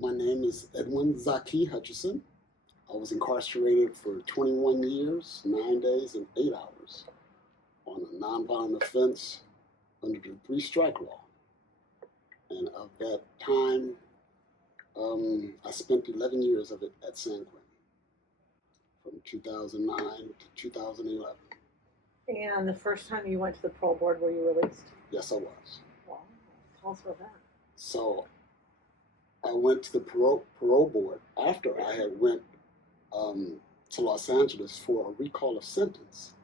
My name is Zakee Hutchison. I was incarcerated for 21 years, 9 days, and 8 hours on a nonviolent offense under the three-strike law. And of that time, I spent 11 years of it at San Quentin, from 2009 to 2011. And the first time you went to the parole board, were you released? Yes, I was. Wow. Tell us about that. So I went to the parole board after I had went to Los Angeles for a recall of sentence.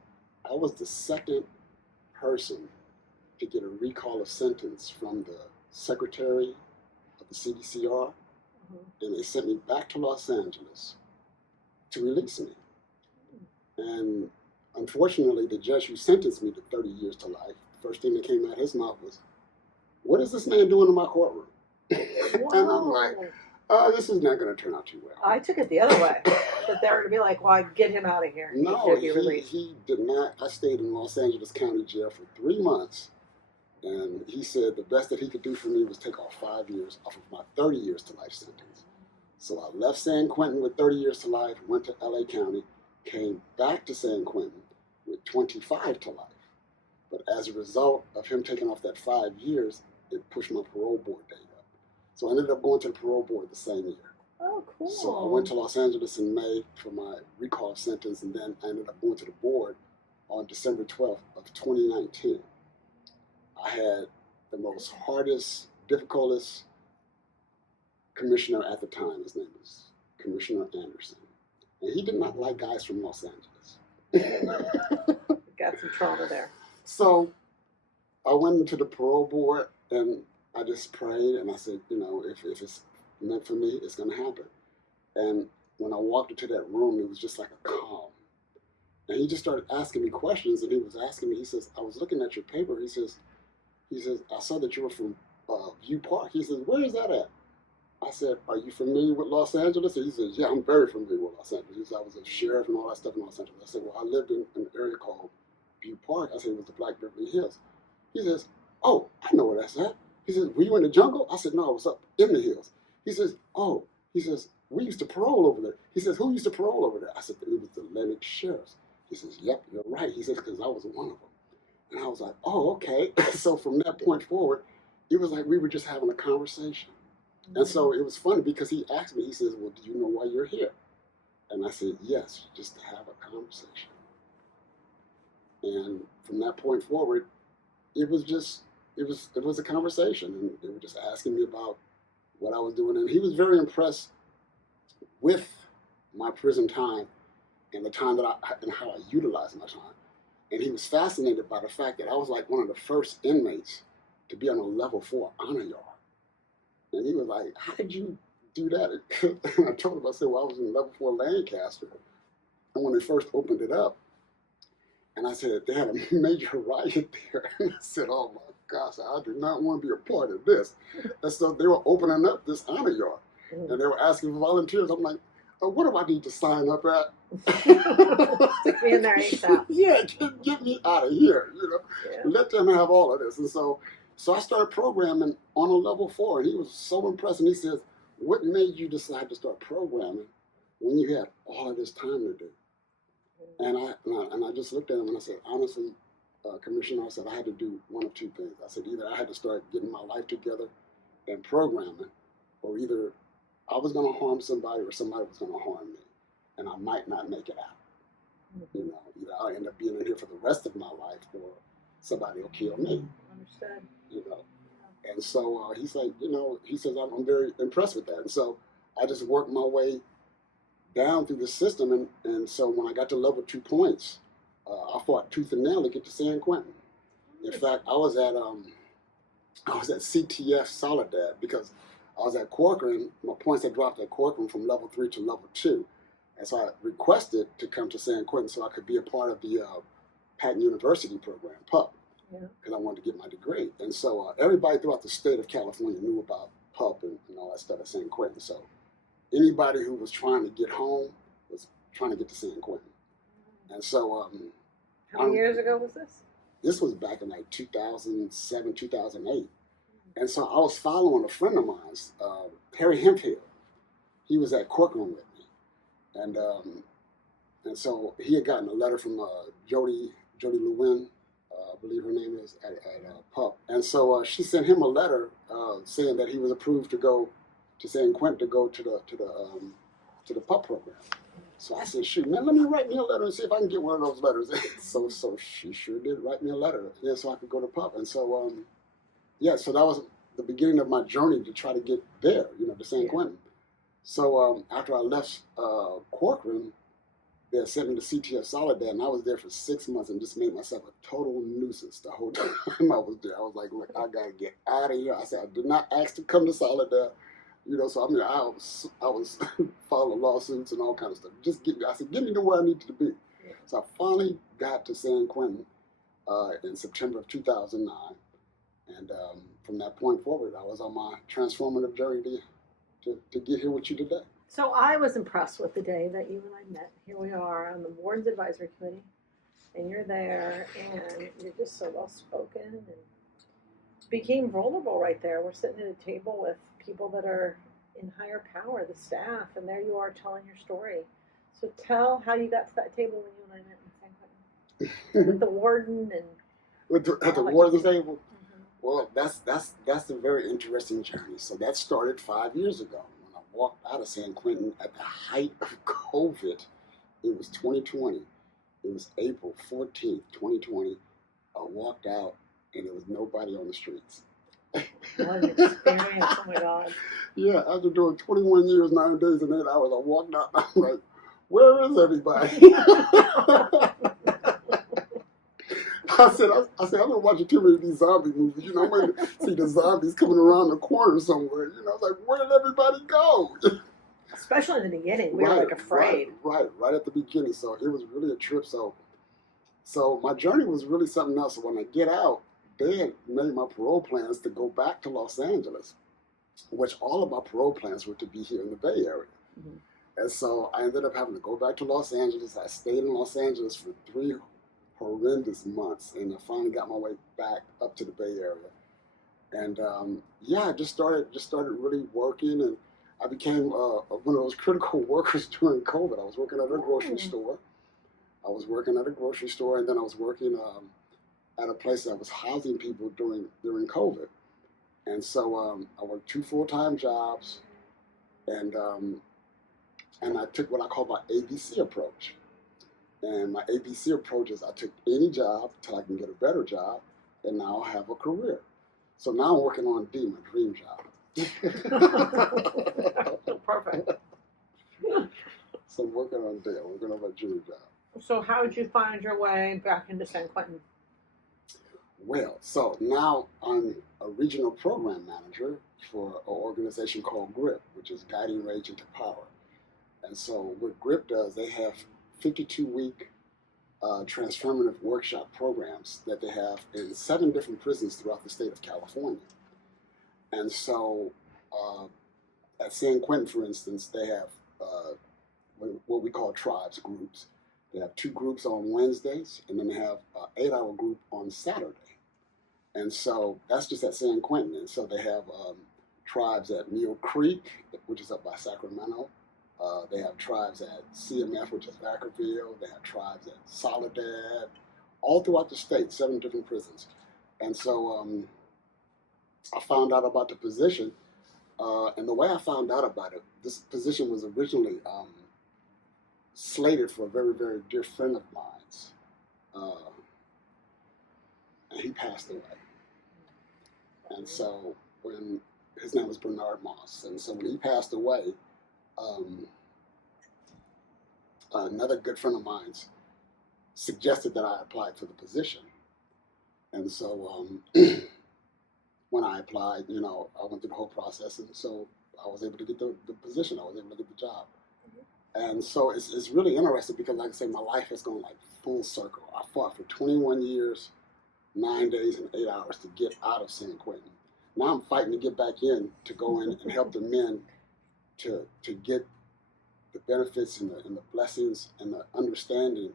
I was the second person to get a recall of sentence from the secretary of the CDCR, and they sent me back to Los Angeles to release me. And unfortunately, the judge who sentenced me to 30 years to life, the first thing that came out of his mouth was, "What is this man doing in my courtroom?" And I'm like, this is not going to turn out too well. I took it the other way. That they were going to be like, well, get him out of here. No, he did not. I stayed in Los Angeles County Jail for 3 months. And he said the best that he could do for me was take off 5 years off of my 30 years to life sentence. So I left San Quentin with 30 years to life, went to LA County, came back to San Quentin with 25 to life. But as a result of him taking off that 5 years, it pushed my parole board date up. So I ended up going to the parole board the same year. Oh, cool. So I went to Los Angeles in May for my recall sentence, and then I ended up going to the board on December 12th of 2019. I had the most hardest, difficultest commissioner at the time. His name was Commissioner Anderson. And he did not like guys from Los Angeles. Got some trauma there. So I went into the parole board and I just prayed and I said, if it's meant for me, it's going to happen. And when I walked into that room, it was just like a calm. And he just started asking me questions, and he was asking me, he says, I was looking at your paper. He says, I saw that you were from View Park. He says, where is that at? I said, are you familiar with Los Angeles? And he says, yeah, I'm very familiar with Los Angeles. He said, I was a sheriff and all that stuff in Los Angeles. I said, well, I lived in an area called View Park. I said, it was the Black Beverly Hills. He says, oh, I know where that's at. He says, were you in the jungle? I said, no, I was up in the hills. He says, oh, we used to parole over there. He says, who used to parole over there? I said, it was the Lennox Sheriffs. He says, yep, you're right. He says, because I was one of them. And I was like, oh, okay. So from that point forward, it was like we were just having a conversation. Mm-hmm. And so it was funny because he asked me, he says, well, do you know why you're here? And I said, yes, just to have a conversation. And from that point forward, it was a conversation. And they were just asking me about what I was doing. And he was very impressed with my prison time and the time and how I utilized my time. And he was fascinated by the fact that I was like one of the first inmates to be on a level 4 honor yard. And he was like, how did you do that? And I told him, I said, well, I was in level 4 Lancaster. And when they first opened it up, and I said, they had a major riot there. And I said, oh my gosh, I do not want to be a part of this. And so they were opening up this honor yard. And they were asking for volunteers. I'm like, what do I need to sign up at? Stick me in there ASAP. Yeah, get me out of here, Yeah. Let them have all of this. And so I started programming on a level 4, and he was so impressed. And he says, what made you decide to start programming when you had all of this time to do? And I just looked at him and I said, honestly, Commissioner, I said, I had to do one of two things. I said, either I had to start getting my life together and programming, or either I was going to harm somebody or somebody was going to harm me. And I might not make it out. Either I'll end up being in here for the rest of my life, or somebody will kill me. Understood. And so he's like, he says, I'm very impressed with that. And so I just worked my way down through the system. And so when I got to level 2 points, I fought tooth and nail to get to San Quentin. In fact, I was at CTF Soledad because I was at Corcoran. My points had dropped at Corcoran from level 3 to level 2. And so I requested to come to San Quentin so I could be a part of the Patton University program, PUP, because I wanted to get my degree. And so everybody throughout the state of California knew about PUP and all that stuff at San Quentin. So anybody who was trying to get home was trying to get to San Quentin. And so... how many years ago was this? This was back in like 2007, 2008. And so I was following a friend of mine's, Harry Hemphill. He was at courtroom with me, and and so he had gotten a letter from Jody Lewin, I believe her name is, at PUP. And so she sent him a letter saying that he was approved to go to San Quentin to go to the PUP program. So I said, shoot, man, let me write me a letter and see if I can get one of those letters. So she sure did write me a letter, yeah, so I could go to PUP. And so yeah, so that was the beginning of my journey to try to get there, to San Quentin. So after I left Corcoran, they sent me to CTF Soledad, and I was there for 6 months and just made myself a total nuisance the whole time I was there. I was like, look, I gotta get out of here. I said, I did not ask to come to Soledad, so I mean, I was filing lawsuits and all kind of stuff. I said, get me to where I needed to be. So I finally got to San Quentin in September of 2009, and from that point forward, I was on my transformative journey to get here with you today. So I was impressed with the day that you and I met. Here we are on the board's advisory committee, and you're there, and you're just so well spoken, and became vulnerable right there. We're sitting at a table with people that are in higher power, the staff, and there you are telling your story. So tell how you got to that table when you and I met in San Quentin with the warden and at the warden's table. Mm-hmm. Well, that's a very interesting journey. So that started 5 years ago. Walked out of San Quentin at the height of COVID. It was 2020. It was April 14th, 2020. I walked out and there was nobody on the streets. What an experience, oh my God. Yeah, after doing 21 years, 9 days, and 8 hours, I walked out and I'm like, where is everybody? I said, I've been watching too many of these zombie movies. I'm waiting to see the zombies coming around the corner somewhere. I was like, where did everybody go? Especially in the beginning, we were like afraid. Right at the beginning. So it was really a trip. So my journey was really something else. So when I get out, they had made my parole plans to go back to Los Angeles, which all of my parole plans were to be here in the Bay Area. Mm-hmm. And so I ended up having to go back to Los Angeles. I stayed in Los Angeles for 3 horrendous months, and I finally got my way back up to the Bay Area. And I just started really working, and I became one of those critical workers during COVID. I was working at a grocery store. And then I was working at a place that was housing people during COVID. And so I worked 2 full-time jobs, and I took what I call my ABC approach. And my ABC approach is I took any job till I can get a better job, and now I have a career. So now I'm working on D, my dream job. Perfect. So I'm working on D, I'm working on my dream job. So how did you find your way back into San Quentin? Well, so now I'm a regional program manager for an organization called GRIP, which is Guiding Rage into Power. And so what GRIP does, they have 52-week transformative workshop programs that they have in 7 different prisons throughout the state of California. And so at San Quentin, for instance, they have what we call tribes groups. They have 2 groups on Wednesdays, and then they have an 8-hour group on Saturday. And so that's just at San Quentin. And so they have tribes at Mill Creek, which is up by Sacramento. They have tribes at CMF, which is Vacaville. They have tribes at Soledad, all throughout the state, 7 different prisons. And so I found out about the position. And the way I found out about it, this position was originally slated for a very, very dear friend of mine's. And he passed away. And so when his name was Bernard Moss. And so when he passed away, another good friend of mine's suggested that I apply for the position. And so when I applied, I went through the whole process, and so I was able to get the position. I was able to get the job. Mm-hmm. And so it's really interesting because, like I say, my life has gone like full circle. I fought for 21 years, 9 days, and 8 hours to get out of San Quentin. Now I'm fighting to get back in to go in and help the men to get the benefits and the blessings and the understanding,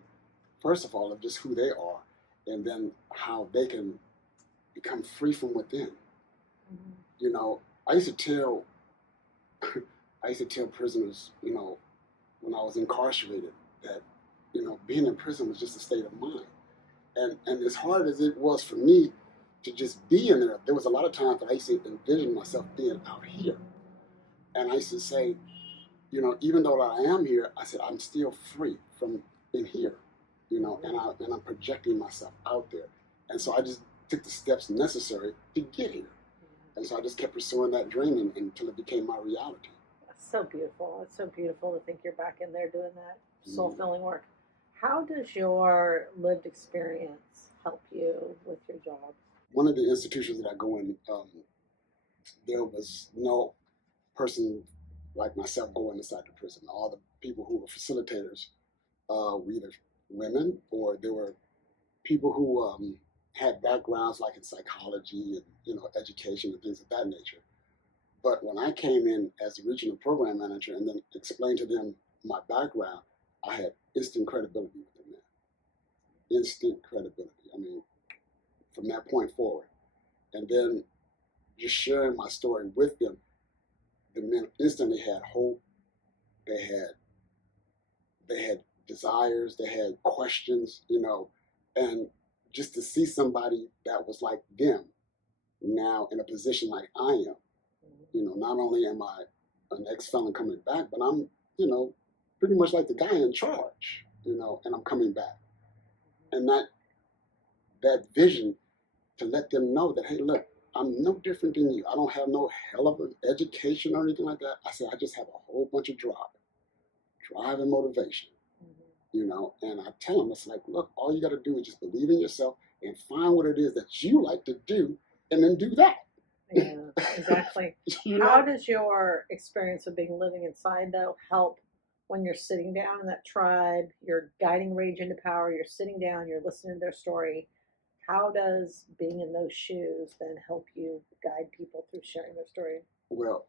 first of all, of just who they are, and then how they can become free from within. Mhm. You know, I used to tell I used to tell prisoners, you know, when I was incarcerated, that, you know, being in prison was just a state of mind. And as hard as it was for me to just be in there, there was a lot of times that I used to envision myself being out here. And I used to say, you know, even though I am here, I said I'm still free from in here, you know, and I'm projecting myself out there. And so I just took the steps necessary to get here. And so I just kept pursuing that dream until it became my reality. That's so beautiful. It's so beautiful to think you're back in there doing that soul Mm. filling work. How does your lived experience help you with your job? One of the institutions that I go in, there was no person like myself going inside the prison. All the people who were facilitators were either women or there were people who had backgrounds like in psychology and, you know, education and things of that nature. But when I came in as the regional program manager and then explained to them my background, I had instant credibility with them. Instant credibility. I mean, from that point forward, and then just sharing my story with them, the men instantly had hope. They had they had desires, they had questions, you know, and just to see somebody that was like them now in a position like I am, you know, not only am I an ex-felon coming back, but I'm, you know, pretty much like the guy in charge, you know, and I'm coming back. And that vision to let them know that, hey, look, I'm no different than you. I don't have no hell of an education or anything like that. I said, I just have a whole bunch of drive and motivation, you know. And I tell them, it's like, look, all you got to do is just believe in yourself and find what it is that you like to do and then do that. Yeah, exactly. You How know? does your experience of being living inside though help when you're sitting down in that tribe, you're guiding rage into power, you're sitting down, you're listening to their story. How does being in those shoes then help you guide people through sharing their story? Well,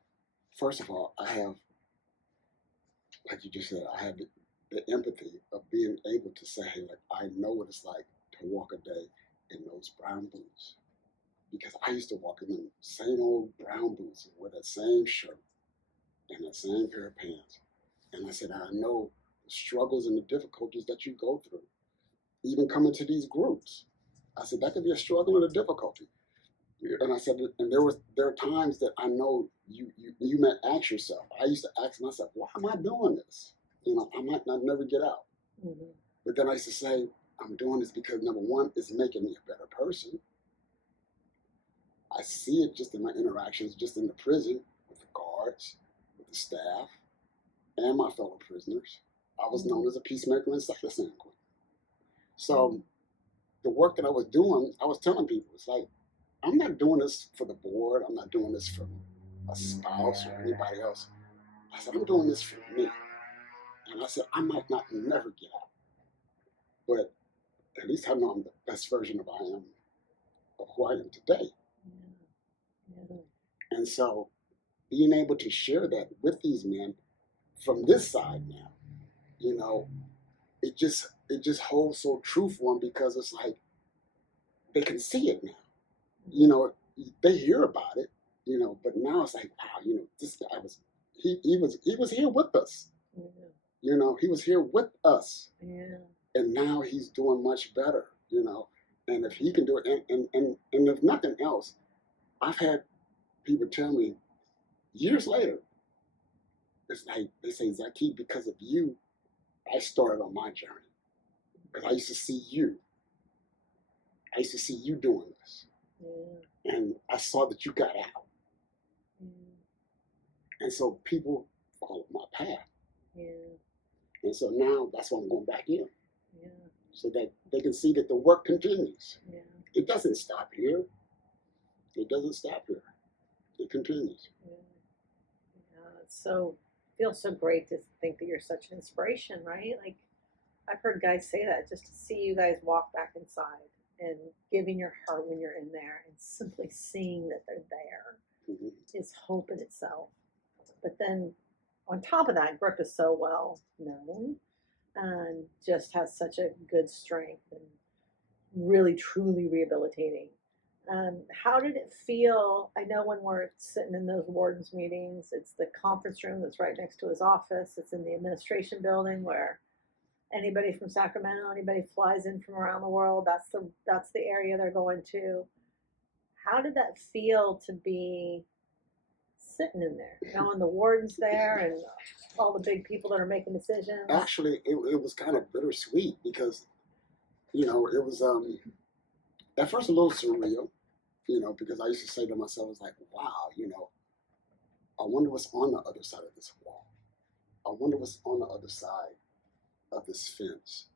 first of all, I have, like you just said, I have the empathy of being able to say, hey, look, I know what it's like to walk a day in those brown boots. Because I used to walk in the same old brown boots and wear that same shirt and that same pair of pants. And I said, I know the struggles and the difficulties that you go through, even coming to these groups. I said, that could be a struggle and a difficulty. And I said, and there are times that I know you might ask yourself. I used to ask myself, why am I doing this? You know, I might not never get out. Mm-hmm. But then I used to say, I'm doing this because number one, it's making me a better person. I see it just in my interactions, just in the prison with the guards, with the staff, and my fellow prisoners. I was known as a peacemaker inside of San Quentin. So the work that I was doing, I was telling people, it's like, I'm not doing this for the board. I'm not doing this for a spouse or anybody else. I said, I'm doing this for me. And I said, I might not never get out, but at least I know I'm the best version of who I am today. Yeah. And so being able to share that with these men from this side now, you know, it just holds so true for them because it's like they can see it now. You know, they hear about it, you know, but now it's like, wow, you know, this guy was here with us. Yeah. You know, he was here with us. Yeah. And now he's doing much better, you know. And if he can do it, and if nothing else, I've had people tell me years later, it's like they say, Zakee, because of you, I started on my journey. Because I used to see you. I used to see you doing this. Yeah. And I saw that you got out. Yeah. And so people followed my path. Yeah. And so now that's why I'm going back in. Yeah. So that they can see that the work continues. Yeah. It doesn't stop here. It doesn't stop here. It continues. Yeah. It's so feels so great to think that you're such an inspiration, right? Like I've heard guys say that just to see you guys walk back inside and giving your heart when you're in there and simply seeing that they're there Mm-hmm. is hope in itself. But then on top of that, Grip is so well known and just has such a good strength and really truly rehabilitating. How did it feel? I know when we're sitting in those wardens meetings, it's the conference room that's right next to his office. It's in the administration building where anybody from Sacramento, anybody flies in from around the world. That's the area they're going to. How did that feel to be sitting in there, knowing the warden's there and all the big people that are making decisions? Actually, it was kind of bittersweet because, it was at first a little surreal, because I used to say to myself, I was like, wow, I wonder what's on the other side of this wall. I wonder what's on the other side of this fence.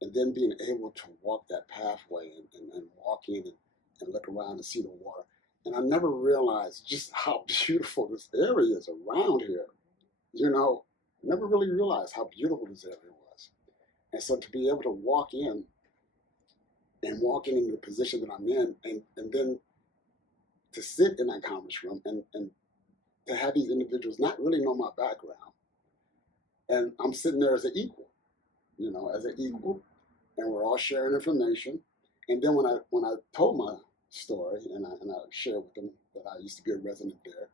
And then being able to walk that pathway and walk in and look around and see the water. And I never realized just how beautiful this area is around here. Never really realized how beautiful this area was. And so to be able to walk in into the position that I'm in and then to sit in that conference room and to have these individuals not really know my background. And I'm sitting there as an equal, and we're all sharing information. And then when I told my story and I shared with them that I used to be a resident there,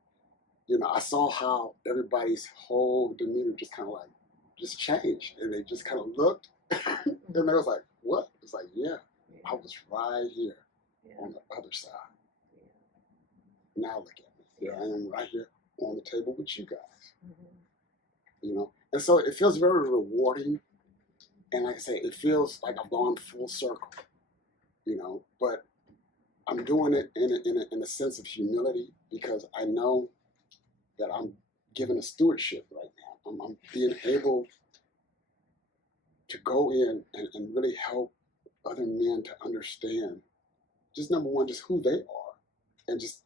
I saw how everybody's whole demeanor just kind of like just changed, and they just kind of looked, and they was like, "What?" It's like, "Yeah, I was right here on the other side. Now look at me. Here I am right here on the table with you guys." And so it feels very rewarding, and like I say, it feels like I've gone full circle, but I'm doing it in a sense of humility because I know that I'm given a stewardship right now. I'm being able to go in and really help other men to understand just number one, just who they are, and just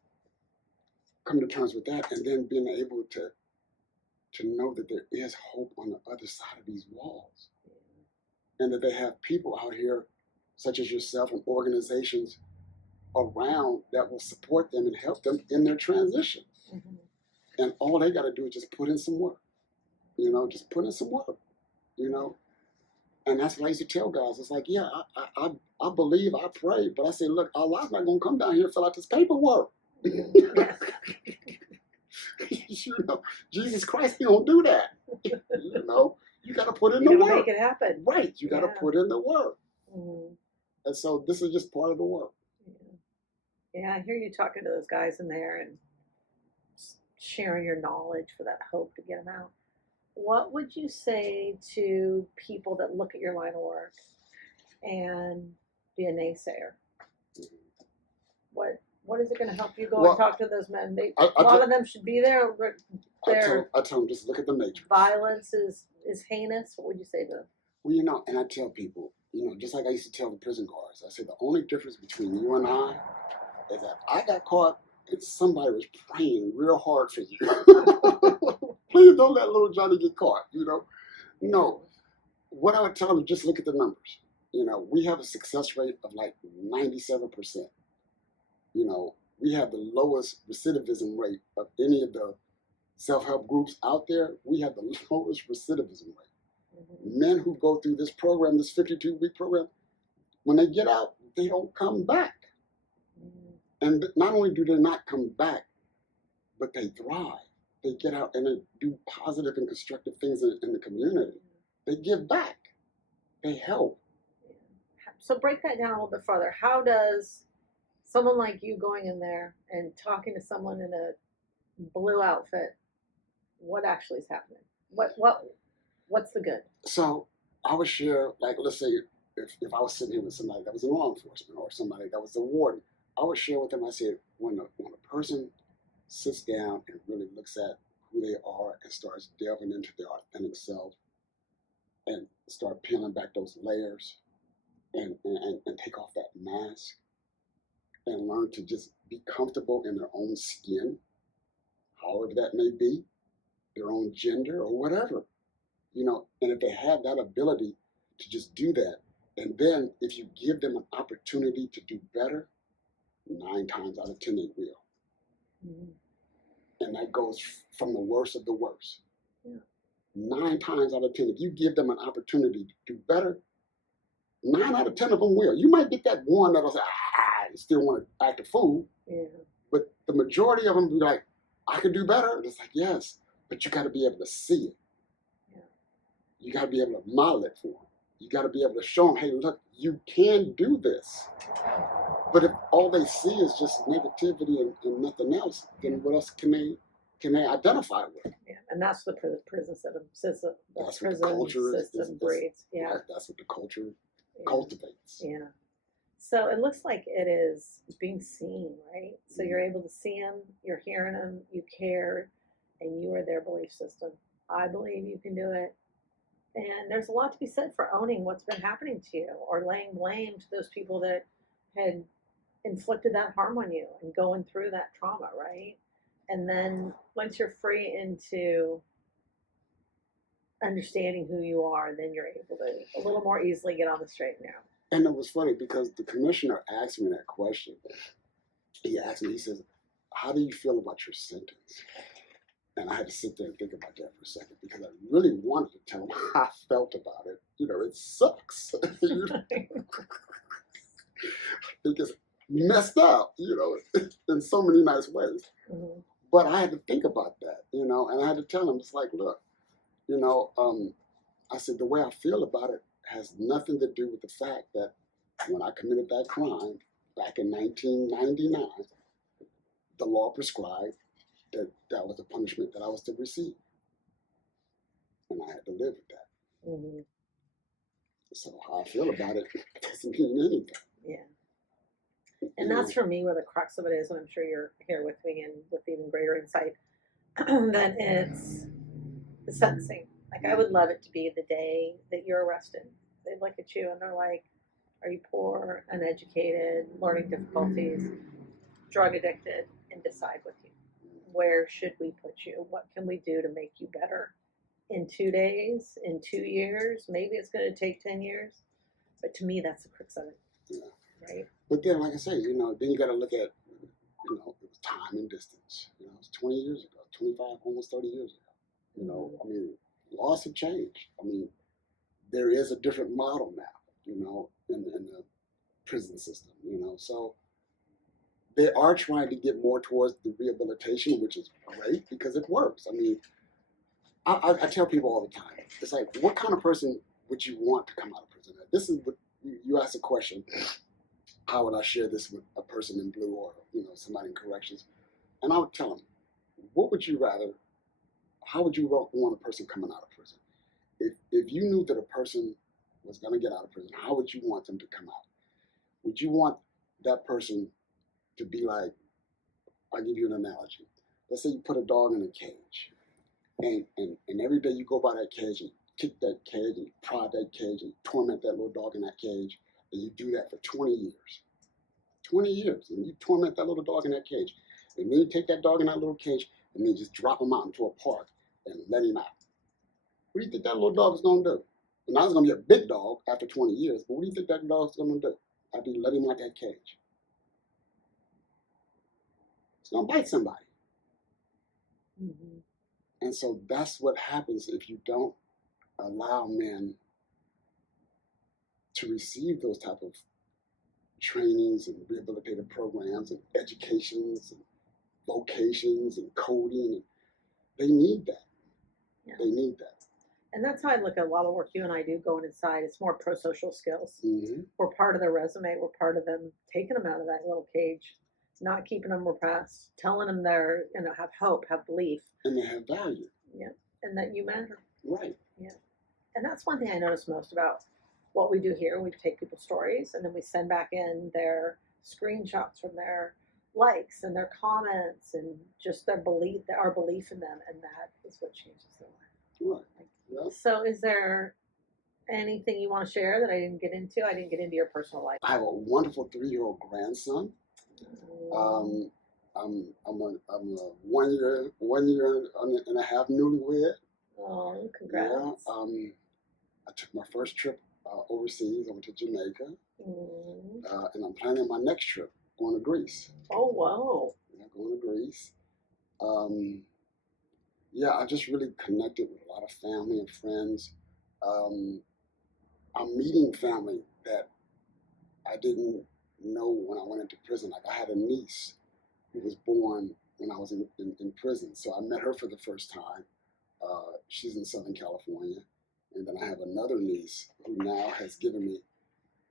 come to terms with that, and then being able to know that there is hope on the other side of these walls, and that they have people out here, such as yourself and organizations around that will support them and help them in their transition. And all they got to do is just put in some work, just put in some work, And that's what I used to tell guys. It's like, yeah, I believe, I pray, but I say, look, Allah's not going to come down here and fill out this paperwork. Jesus Christ, he don't do that. You got to put in the work. Make it happen. Right, you got to put in the work. And so this is just part of the work. Yeah, I hear you talking to those guys in there and sharing your knowledge for that hope to get them out. What would you say to people that look at your line of work and be a naysayer? What is it going to help you go and talk to those men? A lot of them should be there. I tell them, just look at the matrix. Violence is heinous. What would you say to them? Well, and I tell people, just like I used to tell the prison guards, I say the only difference between you and I is that I got caught and somebody was praying real hard for you. Please don't let little Johnny get caught, No. What I would tell them is just look at the numbers. We have a success rate of like 97%. We have the lowest recidivism rate of any of the self-help groups out there. We have the lowest recidivism rate. Men who go through this program, this 52-week program, when they get out, they don't come back. And not only do they not come back, but they thrive. They get out and they do positive and constructive things in the community. They give back. They help. So break that down a little bit further. How does someone like you going in there and talking to someone in a blue outfit, what actually is happening? What's the good? So I would share, like, let's say if I was sitting here with somebody that was in law enforcement or somebody that was a warden, I would share with them, I said, when a person sits down and really looks at who they are and starts delving into their authentic self and start peeling back those layers and take off that mask and learn to just be comfortable in their own skin, however that may be, their own gender or whatever, and if they have that ability to just do that, and then if you give them an opportunity to do better, 9 times out of 10 they will. And that goes from the worst of the worst. 9 times out of 10, if you give them an opportunity to do better, 9 out of 10 of them will. You might get that one that'll say, still want to act a fool. Yeah. But the majority of them be like, I could do better. And it's like, yes, but you got to be able to see it. Yeah. You got to be able to model it for them. You got to be able to show them, hey, look, you can do this. But if all they see is just negativity and nothing else, then what else can they identify with? Yeah, and that's the prison system. That's The what the culture system breeds. Yeah. Right, that's what the culture Yeah. cultivates. Yeah. So it looks like it is being seen, right? So you're able to see them, you're hearing them, you care, and you are their belief system. I believe you can do it. And there's a lot to be said for owning what's been happening to you or laying blame to those people that had inflicted that harm on you and going through that trauma, right? And then once you're free into understanding who you are, then you're able to a little more easily get on the straight and narrow. And it was funny because the commissioner asked me that question. He asked me, he says, how do you feel about your sentence? And I had to sit there and think about that for a second because I really wanted to tell him how I felt about it. You know, it sucks. It gets messed up, you know, in so many nice ways. Mm-hmm. But I had to think about that, you know, and I had to tell him, it's like, look, you know, I said, the way I feel about it has nothing to do with the fact that when I committed that crime back in 1999, the law prescribed that that was the punishment that I was to receive. And I had to live with that. Mm-hmm. So how I feel about it doesn't mean anything. Yeah. And that's for me where the crux of it is, and I'm sure you're here with me and with even greater insight, that it's the sentencing. Like, I would love it to be the day that you're arrested. They look at you and they're like, are you poor, uneducated, learning difficulties, drug addicted, and decide with you. Where should we put you? What can we do to make you better? In 2 days, in 2 years, maybe it's going to take 10 years. But to me, that's the crux of it. Yeah. Right? But then, like I say, you know, then you got to look at, you know, it was time and distance. You know, it's 20 years ago, 25, almost 30 years ago. You know, I mean, laws have changed. I mean, there is a different model now, you know, in the prison system, you know. So they are trying to get more towards the rehabilitation, which is great because it works. I mean, I tell people all the time, it's like, what kind of person would you want to come out of prison? This is what you asked a question. How would I share this with a person in blue or, you know, somebody in corrections? And I would tell them, what would you rather, how would you want a person coming out of prison? If you knew that a person was going to get out of prison, how would you want them to come out? Would you want that person to be like, I'll give you an analogy. Let's say you put a dog in a cage, and every day you go by that cage and kick that cage and prod that cage and torment that little dog in that cage, and you do that for 20 years. 20 years, and you torment that little dog in that cage. And then you take that dog in that little cage and then just drop him out into a park and let him out. What do you think that little dog is going to do? And now it's going to be a big dog after 20 years, but what do you think that dog is going to do after you let him out that cage? It's going to bite somebody. Mm-hmm. And so that's what happens if you don't allow men to receive those type of trainings and rehabilitative programs and educations and vocations and coding. And they need that. Yeah. They need that. And that's how I look at a lot of work you and I do going inside. It's more pro-social skills. Mm-hmm. We're part of their resume. We're part of them taking them out of that little cage, not keeping them repressed, telling them they're, you know, have hope, have belief. And they have value. Yeah. And that you matter. Right. Yeah. And that's one thing I notice most about what we do here. We take people's stories and then we send back in their screenshots from their likes and their comments and just their belief, our belief in them, and that is what changes their life. Right. Yeah. So is there anything you want to share that I didn't get into? I didn't get into your personal life. I have a wonderful 3-year-old grandson. I'm a 1 year and a half newlywed. Oh, congrats. Yeah. I took my first trip overseas. I went to Jamaica. And I'm planning my next trip, going to Greece. Oh, wow. Yeah, going to Greece. Yeah, I just really connected with a lot of family and friends. I'm meeting family that I didn't know when I went into prison. Like I had a niece who was born when I was in prison. So I met her for the first time. She's in Southern California. And then I have another niece who now has given me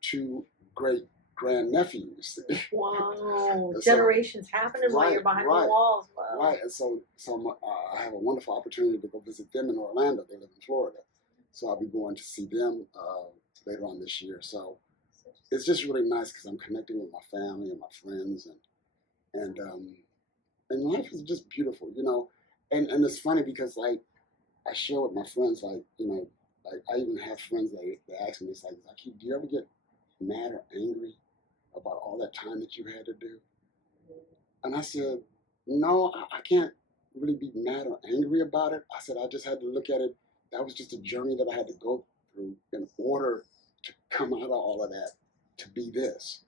two great grandnephews. Wow. So, generations happening while you're behind the walls. Wow. Right. And so I have a wonderful opportunity to go visit them in Orlando. They live in Florida. So I'll be going to see them later on this year. So it's just really nice because I'm connecting with my family and my friends, and life is just beautiful, you know. And it's funny because like I share with my friends, like, you know, like I even have friends that ask me, it's like, Zakee, do you ever get mad or angry about all that time that you had to do? And I said, no, I can't really be mad or angry about it. I said, I just had to look at it. That was just a journey that I had to go through in order to come out of all of that, to be this,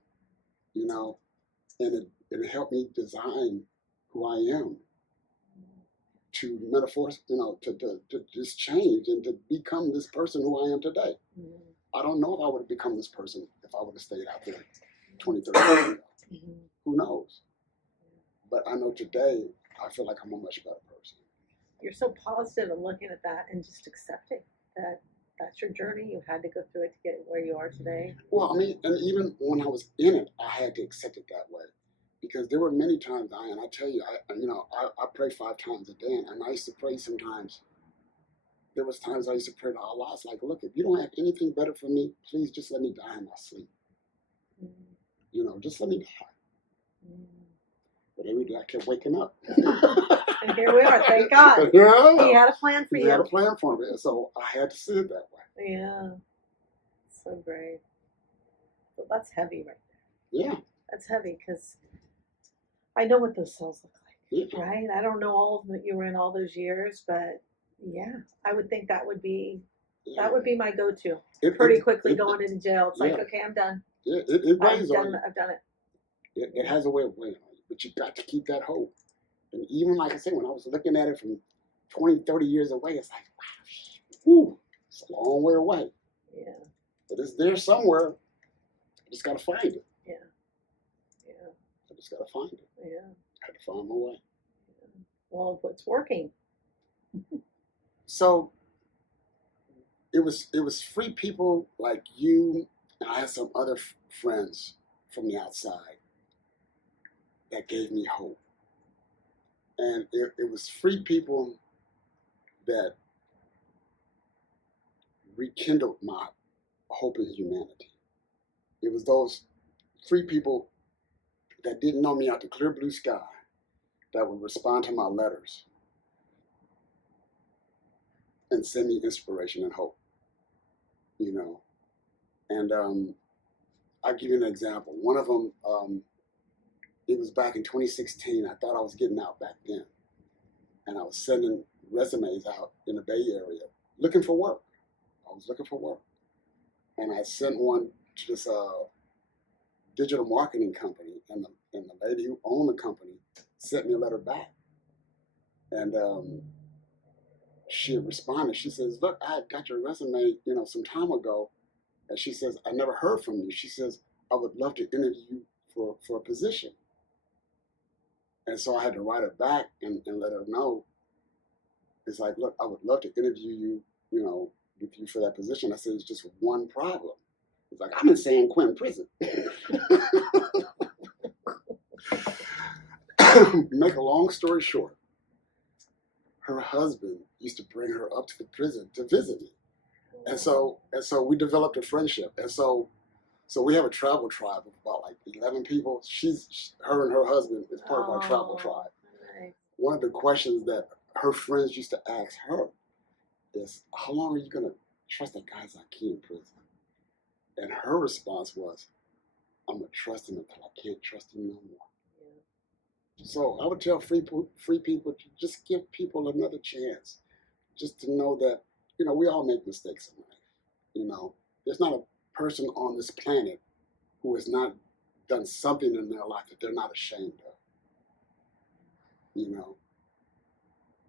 you know, and it helped me design who I am, to metaphors, you know, to just change and to become this person who I am today. Mm-hmm. I don't know if I would have become this person if I would have stayed out there 20, 30 years ago. Mm-hmm. Who knows? But I know today I feel like I'm a much better person. You're so positive and looking at that and just accepting that that's your journey. You had to go through it to get where you are today. Well, I mean, and even when I was in it, I had to accept it that way. Because there were many times, and I tell you, I pray 5 times a day, and I used to pray sometimes. There was times I used to pray to Allah. It's like, look, if you don't have anything better for me, please just let me die in my sleep. Mm. You know, just let me die. Mm. But every day I kept waking up. And here we are, thank God. Yeah. He had a plan for you. He had a plan for me, so I had to see it that way. Yeah. So great. Well, that's heavy right there. Yeah. That's heavy because I know what those cells look like, yeah. Right? I don't know all of that you were in all those years, but yeah, I would think that would be my go-to. Pretty quickly going into jail. It's like, okay, I'm done. Yeah, it weighs on you. I've done it. It has a way of weighing on you, but you got to keep that hope. And even like I said, when I was looking at it from 20, 30 years away, it's like, wow, whew, it's a long way away. Yeah. But it's there somewhere. I just got to find it. Yeah. Yeah. I just got to find it. Yeah. I had to find my way. Yeah. Well, what's working? So it was free people like you, and I had some other friends from the outside that gave me hope. And it was free people that rekindled my hope in humanity. It was those free people that didn't know me out the clear blue sky that would respond to my letters and send me inspiration and hope, you know. And I'll give you an example. One of them, it was back in 2016. I thought I was getting out back then. And I was sending resumes out in the Bay Area looking for work. I was looking for work. And I sent one to this digital marketing company. And the lady who owned the company sent me a letter back. And she responded. She says, look, I got your resume, you know, some time ago. And she says, I never heard from you. She says, I would love to interview you for a position. And so I had to write her back and let her know. It's like, look, I would love to interview you, you know, with you for that position. I said, it's just one problem. It's like, I'm in San Quentin prison. Make a long story short, her husband used to bring her up to the prison to visit me. And so we developed a friendship. And so we have a travel tribe of about like 11 people. Her and her husband is part of our travel tribe. Nice. One of the questions that her friends used to ask her is, how long are you going to trust that guy Zakee in prison? And her response was, I'm going to trust him until I can't trust him no more. Yeah. So I would tell free people to just give people another chance, just to know that, you know, we all make mistakes in life. You know, there's not a person on this planet who has not done something in their life that they're not ashamed of. You know?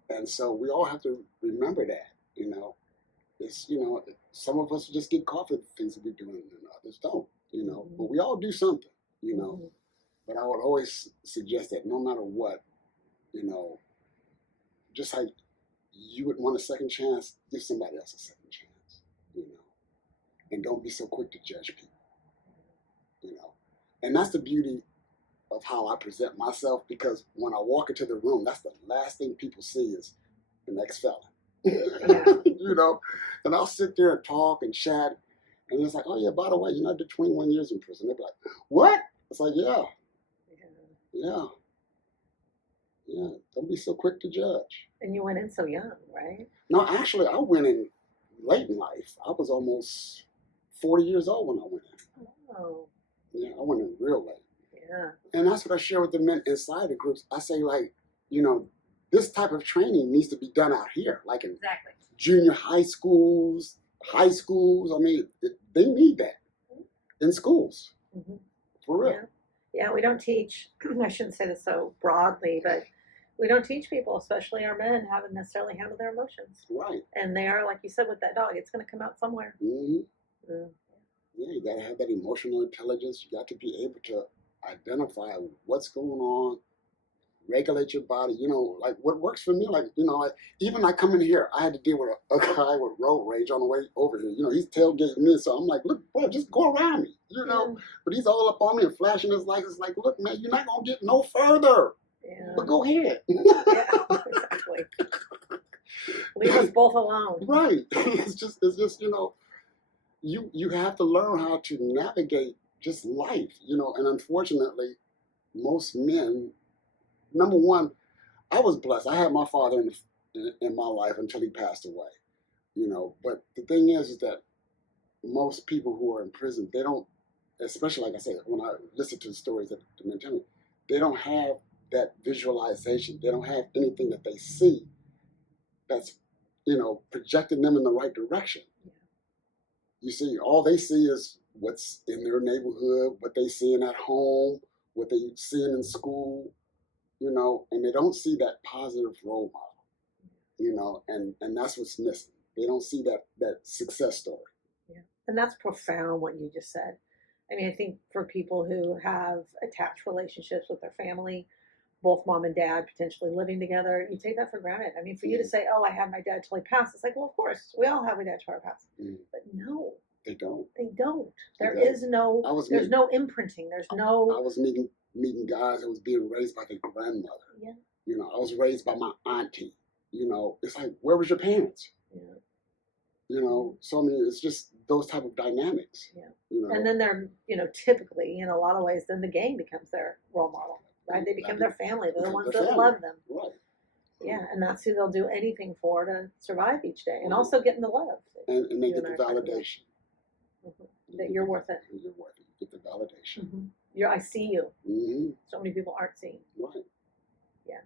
And so we all have to remember that, you know. It's, you know, some of us just get caught for the things that we do and others don't, you know. But we all do something, you know. Mhm. But I would always suggest that no matter what, you know, just like you would want a second chance, give somebody else a second chance, you know. And don't be so quick to judge people, you know. And that's the beauty of how I present myself, because when I walk into the room, that's the last thing people see is the next fella. Yeah. You know, and I'll sit there and talk and chat, and it's like, oh yeah, by the way, you know, I did 21 years in prison. They'd be like, what? It's like, yeah, yeah, yeah. Don't be so quick to judge. And you went in so young, right? No, actually, I went in late in life. I was almost 40 years old when I went in. Oh, Yeah, I went in real late. yeah. And that's what I share with the men inside the groups. I say, like, you know, this type of training needs to be done out here, like in Exactly. junior high schools, high schools. I mean, they need that in schools, Mhm. for real. Yeah. Yeah, we don't teach, I shouldn't say this so broadly, but we don't teach people, especially our men, how to necessarily handle their emotions. Right. And they are, like you said, with that dog, it's going to come out somewhere. Mm-hmm. Mm. Yeah, you got to have that emotional intelligence. You got to be able to identify what's going on, regulate your body. You know, like what works for me, like, you know, like, even like coming here, I had to deal with a guy with road rage on the way over here. You know, he's tailgating me, so I'm like, look, bro, just go around me, you know. But he's all up on me and flashing his lights. It's like, look, man, you're not going to get no further. Yeah. But go ahead. Yeah, exactly. Leave us both alone. Right. It's just, you know, you have to learn how to navigate just life, you know. And unfortunately, most men, number one, I was blessed. I had my father in my life until he passed away, you know. But the thing is that most people who are in prison, they don't, especially like I said, when I listen to the stories that the men tell me, they don't have that visualization. They don't have anything that they see that's, you know, projecting them in the right direction. You see, all they see is what's in their neighborhood, what they seeing at home, what they seeing in school, you know, and they don't see that positive role model, you know, and that's what's missing. They don't see that success story. Yeah. And that's profound what you just said. I mean, I think for people who have attached relationships with their family, both mom and dad potentially living together, you take that for granted. I mean, for you to say, oh, I had my dad till he passed, it's like, well, of course, we all have a dad till our pass. But no, they don't. They don't. There Exactly. is no, there's no imprinting. There's no. I was meeting guys that was being raised by their grandmother. Yeah. You know, I was raised by my auntie. You know, it's like, where was your parents? Yeah. You know, so I mean, it's just those type of dynamics. Yeah. You know? And then they're, you know, typically in a lot of ways, then the gang becomes their role model, right? They become their family. They're the ones that love them. Right. Yeah, and that's who they'll do anything for to survive each day, and also getting the love. And they get the validation. Mm-hmm. That you're worth it. You're worth it. You get the validation. Mm-hmm. I see you. Mm-hmm. So many people aren't seen. Right. Yeah.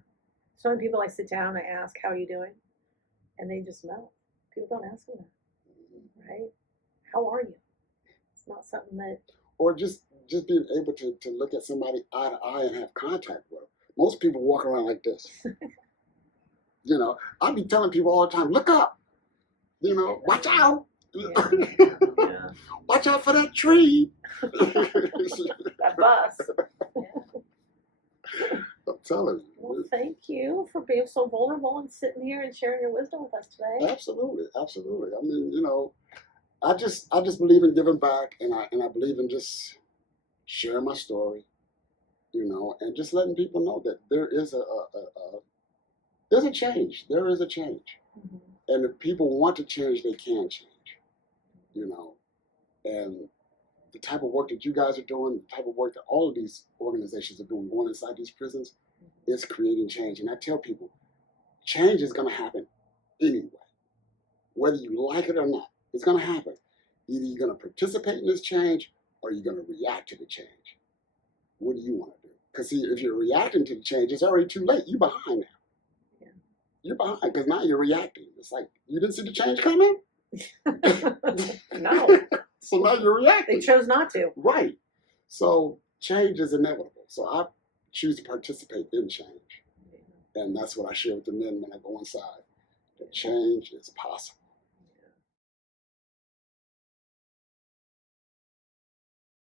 So many people I sit down, I ask, how are you doing? And they just melt. People don't ask them that, right? How are you? It's not something that... Or just being able to look at somebody eye to eye and have contact with them. Most people walk around like this. You know, I be telling people all the time, look up. You know, watch out. Yeah. Yeah. Watch out for that tree. That bus. Yeah. I'm telling you. Well, thank you for being so vulnerable and sitting here and sharing your wisdom with us today. Absolutely, absolutely. I mean, you know, I just believe in giving back, and I believe in just sharing my story, you know, and just letting people know that there is there's a change. There is a change. Mm-hmm. And if people want to change, they can change, you know. And the type of work that you guys are doing, the type of work that all of these organizations are doing, going inside these prisons, is creating change. And I tell people, change is going to happen anyway. Whether you like it or not, it's going to happen. Either you're going to participate in this change or you're going to react to the change. What do you want to do? Because see, if you're reacting to the change, it's already too late. You're behind now. You're behind because now you're reacting. It's like, you didn't see the change coming? No. So now you're reacting. They chose not to. Right. So change is inevitable. So I choose to participate in change. And that's what I share with the men when I go inside. That change is possible.